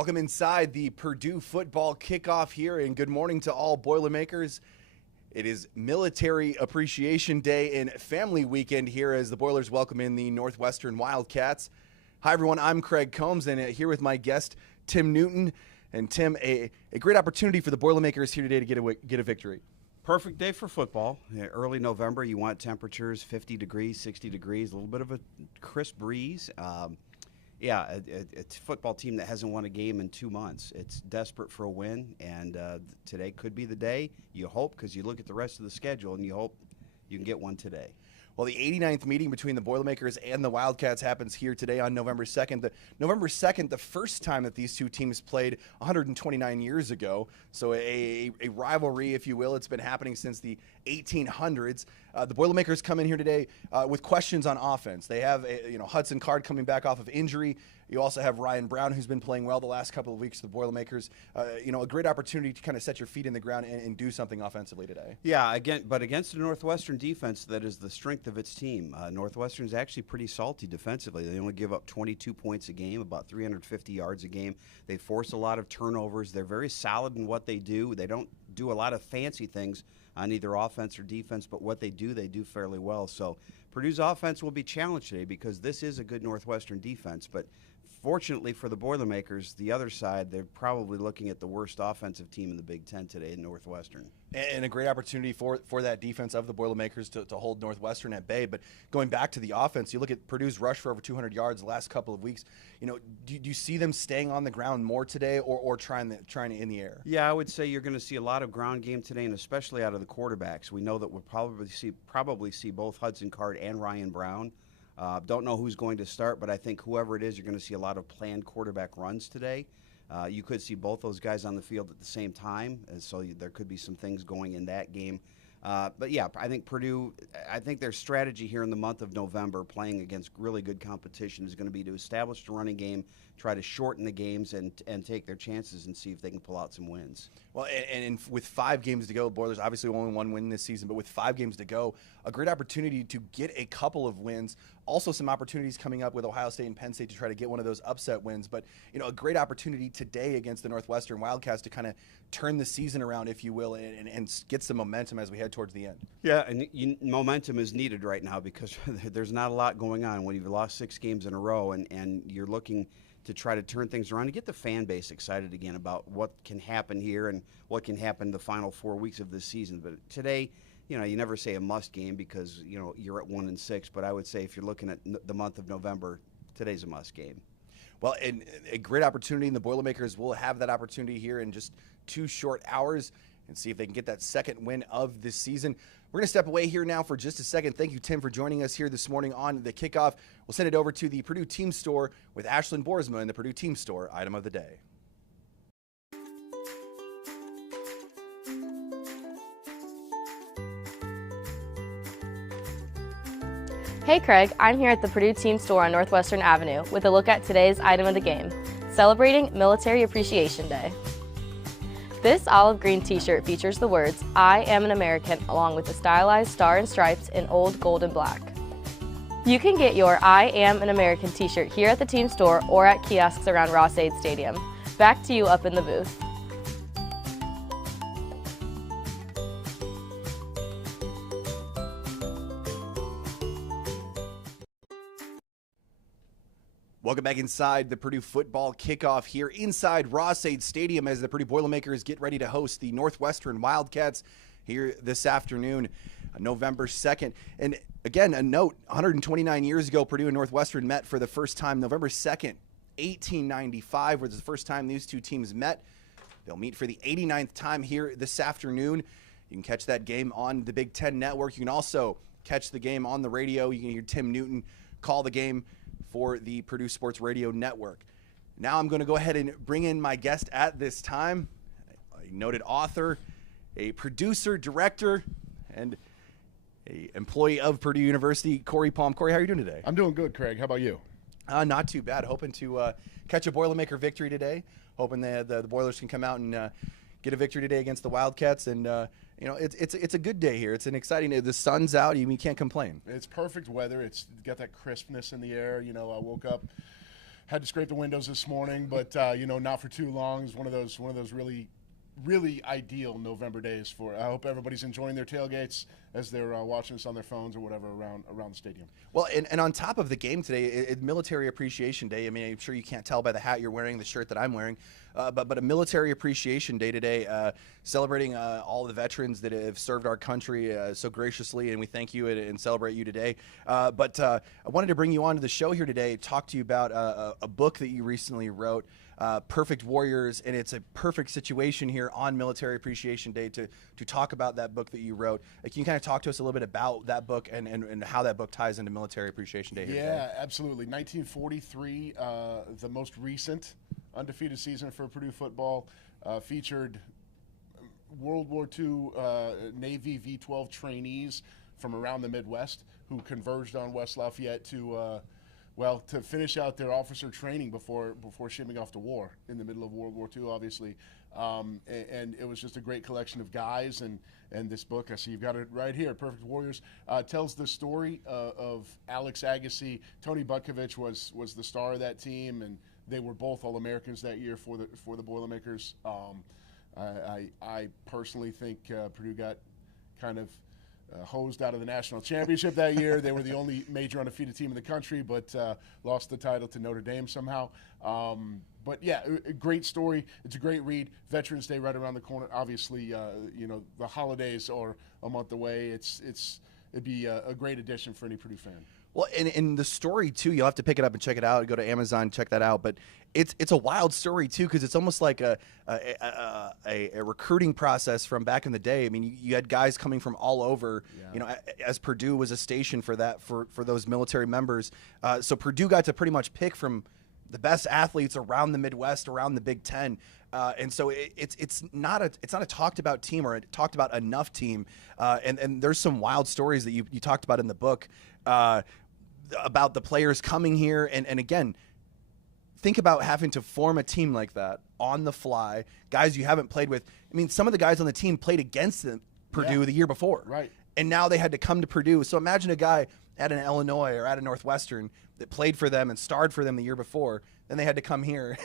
Welcome inside the Purdue football kickoff here, and good morning to all Boilermakers. It is Military Appreciation Day and Family Weekend here as the Boilers welcome in the Northwestern Wildcats. Hi, everyone. I'm Craig Combs, and here with my guest, Tim Newton. And, Tim, a great opportunity for the Boilermakers here today to get a victory. Perfect day for football. Early November, you want temperatures 50 degrees, 60 degrees, a little bit of a crisp breeze. It's a football team that hasn't won a game in 2 months. It's desperate for a win, and today could be the day. You hope, because you look at the rest of the schedule, and you hope you can get one today. Well, the 89th meeting between the Boilermakers and the Wildcats happens here today on November 2nd. November 2nd, the first time that these two teams played 129 years ago. So a rivalry, if you will. It's been happening since the 1800s. The Boilermakers come in here today with questions on offense. They have Hudson Card coming back off of injury. You also have Ryan Brown, who's been playing well the last couple of weeks for the Boilermakers. A great opportunity to kind of set your feet in the ground and do something offensively today. Yeah, but against the Northwestern defense, that is the strength of its team. Northwestern is actually pretty salty defensively. They only give up 22 points a game, about 350 yards a game. They force a lot of turnovers. They're very solid in what they do. They don't do a lot of fancy things on either offense or defense, but what they do fairly well. So Purdue's offense will be challenged today because this is a good Northwestern defense, but fortunately for the Boilermakers, the other side, they're probably looking at the worst offensive team in the Big Ten today in Northwestern. And a great opportunity for that defense of the Boilermakers to hold Northwestern at bay. But going back to the offense, you look at Purdue's rush for over 200 yards the last couple of weeks. Do you see them staying on the ground more today or trying in the air? Yeah, I would say you're going to see a lot of ground game today, and especially out of the quarterbacks. We know that we'll probably see both Hudson Card and Ryan Brown. Don't know who's going to start, but I think whoever it is, you're going to see a lot of planned quarterback runs today. You could see both those guys on the field at the same time, and so there could be some things going in that game. But yeah, I think Purdue, their strategy here in the month of November, playing against really good competition, is going to be to establish the running game, try to shorten the games, and take their chances and see if they can pull out some wins. Well, and with 5 games to go, Boilers obviously only one win this season, but with 5 games to go, a great opportunity to get a couple of wins. Also some opportunities coming up with Ohio State and Penn State to try to get one of those upset wins. But, a great opportunity today against the Northwestern Wildcats to kind of turn the season around, if you will, and get some momentum as we head towards the end. Yeah, and momentum is needed right now because there's not a lot going on when you've lost 6 games in a row and you're looking to try to turn things around and get the fan base excited again about what can happen here and what can happen the final 4 weeks of this season. But today, you never say a must game because, you're at 1-6, but I would say if you're looking at the month of November, today's a must game. Well, and a great opportunity, and the Boilermakers will have that opportunity here in just 2 short hours and see if they can get that second win of this season. We're going to step away here now for just a second. Thank you, Tim, for joining us here this morning on the kickoff. We'll send it over to the Purdue Team Store with Ashlyn Boersma and the Purdue Team Store item of the day. Hey Craig, I'm here at the Purdue Team Store on Northwestern Avenue with a look at today's item of the game, celebrating Military Appreciation Day. This olive green t-shirt features the words, "I am an American," along with the stylized star and stripes in old, gold, and black. You can get your I Am an American t-shirt here at the Team Store or at kiosks around Ross-Ade Stadium. Back to you up in the booth. Welcome back inside the Purdue football kickoff here inside Ross-Ade Stadium as the Purdue Boilermakers get ready to host the Northwestern Wildcats here this afternoon, November 2nd. And again, a note, 129 years ago, Purdue and Northwestern met for the first time. November 2nd, 1895 was the first time these two teams met. They'll meet for the 89th time here this afternoon. You can catch that game on the Big Ten Network. You can also catch the game on the radio. You can hear Tim Newton call the game for the Purdue Sports Radio Network. Now I'm going to go ahead and bring in my guest at this time, a noted author, a producer, director, and a employee of Purdue University, Cory Palm. Cory, how are you doing today? I'm doing good, Craig. How about you? Not too bad. Hoping to catch a Boilermaker victory today. Hoping the Boilers can come out and get a victory today against the Wildcats. And it's a good day here. It's an exciting day. The sun's out. You can't complain. It's perfect weather. It's got that crispness in the air. I woke up had to scrape the windows this morning, but not for too long. It's one of those really ideal November days for. I hope everybody's enjoying their tailgates as they're watching us on their phones or whatever around the stadium. Well, and on top of the game today, it's Military Appreciation Day. I mean, I'm sure you can't tell by the hat you're wearing, the shirt that I'm wearing, but a Military Appreciation Day today, celebrating all the veterans that have served our country so graciously, and we thank you and celebrate you today. But I wanted to bring you on to the show here today, talk to you about a book that you recently wrote, Perfect Warriors, and it's a perfect situation here on Military Appreciation Day to talk about that book that you wrote. Can you kind of talk to us a little bit about that book and how that book ties into Military Appreciation Day here today? Yeah, absolutely. 1943, the most recent undefeated season for Purdue football, featured World War II Navy V-12 trainees from around the Midwest who converged on West Lafayette to finish out their officer training before shipping off to war in the middle of World War II, obviously. And it was just a great collection of guys. And this book, I see you've got it right here, Perfect Warriors, tells the story of Alex Agassi. Tony Butkovich was the star of that team, and they were both All-Americans that year for the Boilermakers. I personally think Purdue got kind of hosed out of the national championship that year. They were the only major undefeated team in the country, but lost the title to Notre Dame somehow. But yeah, a great story. It's a great read. Veterans Day right around the corner. Obviously, the holidays are a month away. It'd be a great addition for any Purdue fan. Well, in the story too, you'll have to pick it up and check it out. Go to Amazon, check that out. But it's a wild story too, because it's almost like a recruiting process from back in the day. I mean, you had guys coming from all over. Yeah. As Purdue was a station for that for those military members. So Purdue got to pretty much pick from the best athletes around the Midwest, around the Big Ten. And so it's not a talked about team or a talked about enough team. And there's some wild stories that you talked about in the book. About the players coming here, and again, think about having to form a team like that on the fly, guys you haven't played with. I mean, some of the guys on the team played against Purdue the year before, right? And now they had to come to Purdue. So imagine a guy at an Illinois or at a Northwestern that played for them and starred for them the year before, then they had to come here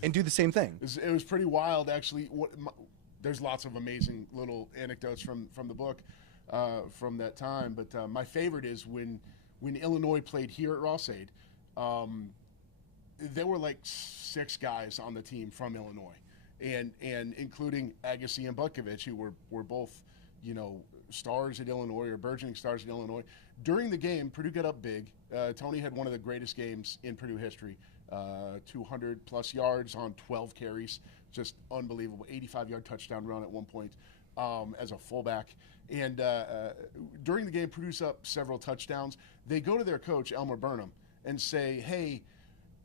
and do the same thing. It was pretty wild, actually. There's lots of amazing little anecdotes from the book from that time, but my favorite is when Illinois played here at Ross-Ade, there were like 6 guys on the team from Illinois, and including Agassi and Butkovich, who were both, stars at Illinois or burgeoning stars at Illinois. During the game, Purdue got up big. Tony had one of the greatest games in Purdue history, 200-plus yards on 12 carries, just unbelievable. 85-yard touchdown run at one point as a fullback. And during the game, Purdue's up several touchdowns. They go to their coach, Elmer Burnham, and say, hey,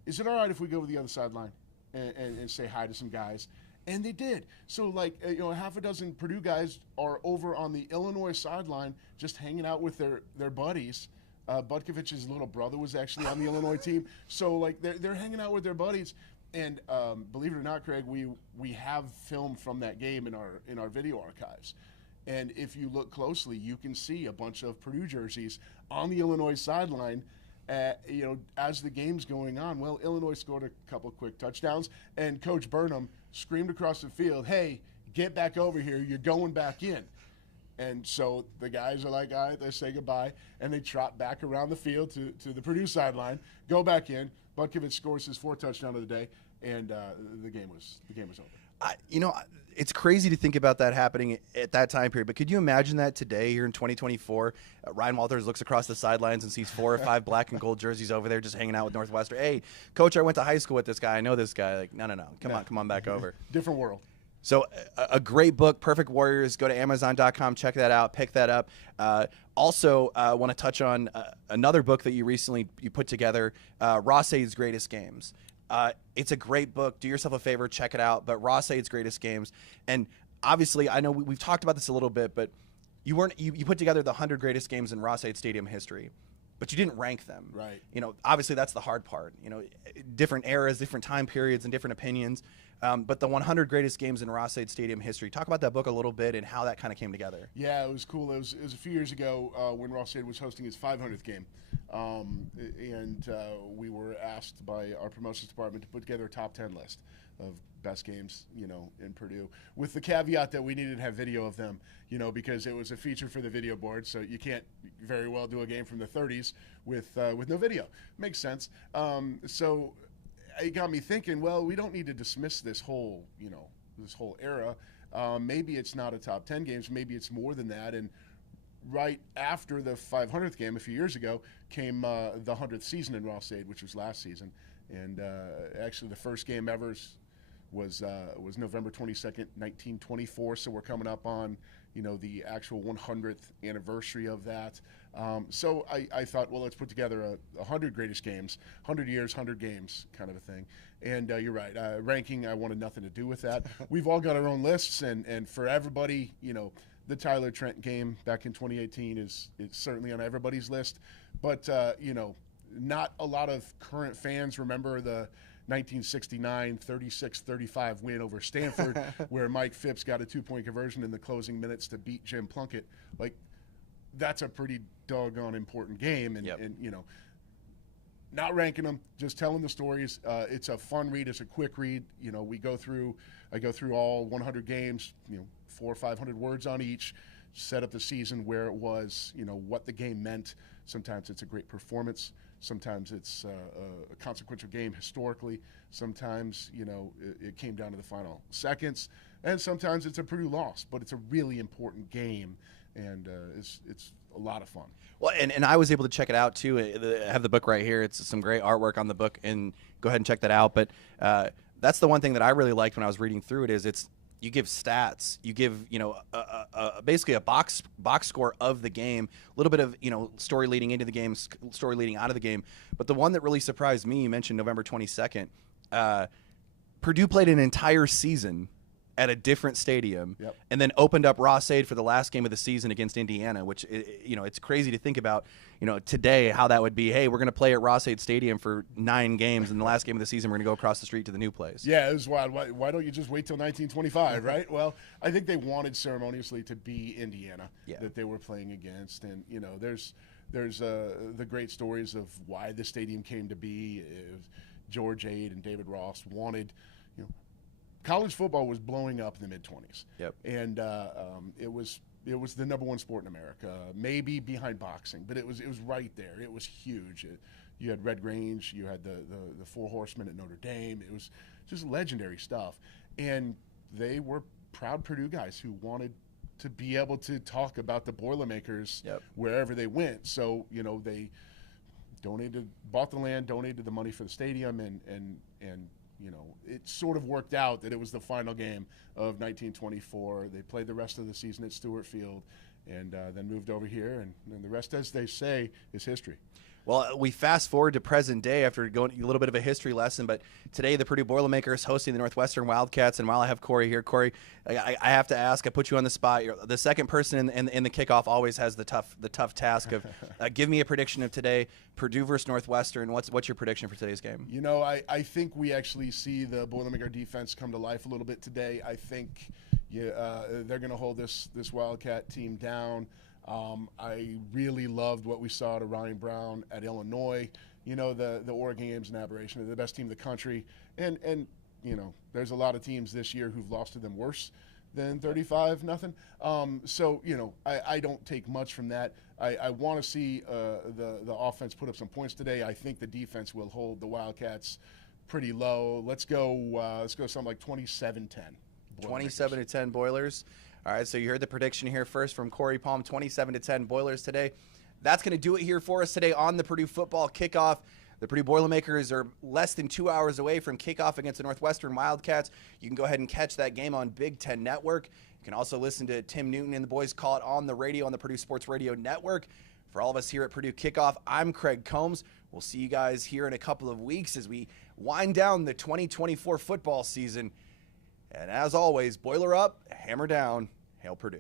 is it all right if we go to the other sideline and say hi to some guys? And they did. So, half a dozen Purdue guys are over on the Illinois sideline just hanging out with their buddies. Butkovich's little brother was actually on the Illinois team. So, they're hanging out with their buddies. And believe it or not, Craig, we have film from that game in our video archives. And if you look closely, you can see a bunch of Purdue jerseys on the Illinois sideline, as the game's going on. Well, Illinois scored a couple quick touchdowns, and Coach Burnham screamed across the field, hey, get back over here, you're going back in. And so the guys are like, all right, they say goodbye, and they trot back around the field to the Purdue sideline, go back in. Butkovich scores his 4th touchdown of the day, and the game was over. It's crazy to think about that happening at that time period, but could you imagine that today here in 2024? Ryan Walters looks across the sidelines and sees 4 or 5 black and gold jerseys over there just hanging out with Northwestern. Hey, coach, I went to high school with this guy. I know this guy. Like, no. Come on back over. Different world. So a great book, Perfect Warriors. Go to Amazon.com, check that out, pick that up. Also, want to touch on another book that you recently put together, Ross-Ade's Greatest Games. It's a great book. Do yourself a favor, check it out. But Ross-Ade's Greatest Games, and obviously, I know we've talked about this a little bit, but you put together the 100 greatest games in Ross-Ade Stadium history, but you didn't rank them. Right. Obviously that's the hard part. Different eras, different time periods, and different opinions. but the 100 greatest games in Ross-Ade Stadium history. Talk about that book a little bit and how that kind of came together. Yeah, it was cool. It was a few years ago when Ross-Ade was hosting his 500th game. We were asked by our promotions department to put together a top 10 list of best games, in Purdue, with the caveat that we needed to have video of them, because it was a feature for the video board, so you can't very well do a game from the 30s with no video. Makes sense. So it got me thinking, well, we don't need to dismiss this whole era. Maybe it's not a top 10 games, maybe it's more than that. And right after the 500th game a few years ago came the 100th season in Ross-Ade, which was last season. And actually the first game ever was November 22nd, 1924. So we're coming up on, the actual 100th anniversary of that. So I thought, well, let's put together a 100 greatest games, 100 years, 100 games kind of a thing. And you're right, ranking, I wanted nothing to do with that. We've all got our own lists, and for everybody, the Tyler Trent game back in 2018 is certainly on everybody's list. But, not a lot of current fans remember the 1969 36-35 win over Stanford where Mike Phipps got a 2-point conversion in the closing minutes to beat Jim Plunkett. Like, that's a pretty doggone important game. And, yep. Not ranking them, just telling the stories. It's a fun read. It's a quick read. I go through all 100 games, 400 or 500 words on each, set up the season, where it was, what the game meant. Sometimes it's a great performance. Sometimes it's a consequential game historically. Sometimes, it came down to the final seconds. And sometimes it's a Purdue loss, but it's a really important game, and it's a lot of fun. Well, and I was able to check it out, too. I have the book right here. It's some great artwork on the book, and go ahead and check that out. But that's the one thing that I really liked when I was reading through it is you give stats, you give basically a box score of the game, a little bit of story leading into the game, story leading out of the game. But the one that really surprised me, you mentioned November 22nd. Purdue played an entire season at a different stadium, yep. and then opened up Ross-Ade for the last game of the season against Indiana, which it's crazy to think about today how that would be. Hey, we're going to play at Ross-Ade Stadium for 9 games, and the last game of the season we're going to go across the street to the new place. Yeah, it was wild. Why don't you just wait till 1925, right? Well, I think they wanted ceremoniously to be Indiana that they were playing against, and there's the great stories of why the stadium came to be. George Ade and David Ross wanted, college football was blowing up in the mid-20s. Yep. And it was the number one sport in America, maybe behind boxing, but it was right there. It was huge. You had Red Grange, you had the Four Horsemen at Notre Dame. It was just legendary stuff. And they were proud Purdue guys who wanted to be able to talk about the Boilermakers wherever they went. So, they bought the land, donated the money for the stadium, and it sort of worked out that it was the final game of 1924. They played the rest of the season at Stewart Field, and then moved over here, and the rest, as they say, is history. Well, we fast forward to present day after going a little bit of a history lesson, but today the Purdue Boilermakers hosting the Northwestern Wildcats, and while I have Cory here, Cory, I have to ask, I put you on the spot. You're the second person in the kickoff always has the tough task of give me a prediction of today, Purdue versus Northwestern. What's your prediction for today's game? I think we actually see the Boilermaker defense come to life a little bit today. I think they're going to hold this Wildcat team down. I really loved what we saw to Ryan Brown at Illinois. The Oregon game's an aberration. They're the best team in the country. And there's a lot of teams this year who've lost to them worse than 35-0. I don't take much from that. I want to see the offense put up some points today. I think the defense will hold the Wildcats pretty low. Let's go something like 27-10. 27-10 Boilers. All right, so you heard the prediction here first from Cory Palm, 27-10 Boilers today. That's going to do it here for us today on the Purdue football kickoff. The Purdue Boilermakers are less than 2 hours away from kickoff against the Northwestern Wildcats. You can go ahead and catch that game on Big Ten Network. You can also listen to Tim Newton and the boys call it on the radio on the Purdue Sports Radio Network. For all of us here at Purdue Kickoff, I'm Craig Combs. We'll see you guys here in a couple of weeks as we wind down the 2024 football season. And as always, Boiler up, hammer down, Hail Purdue.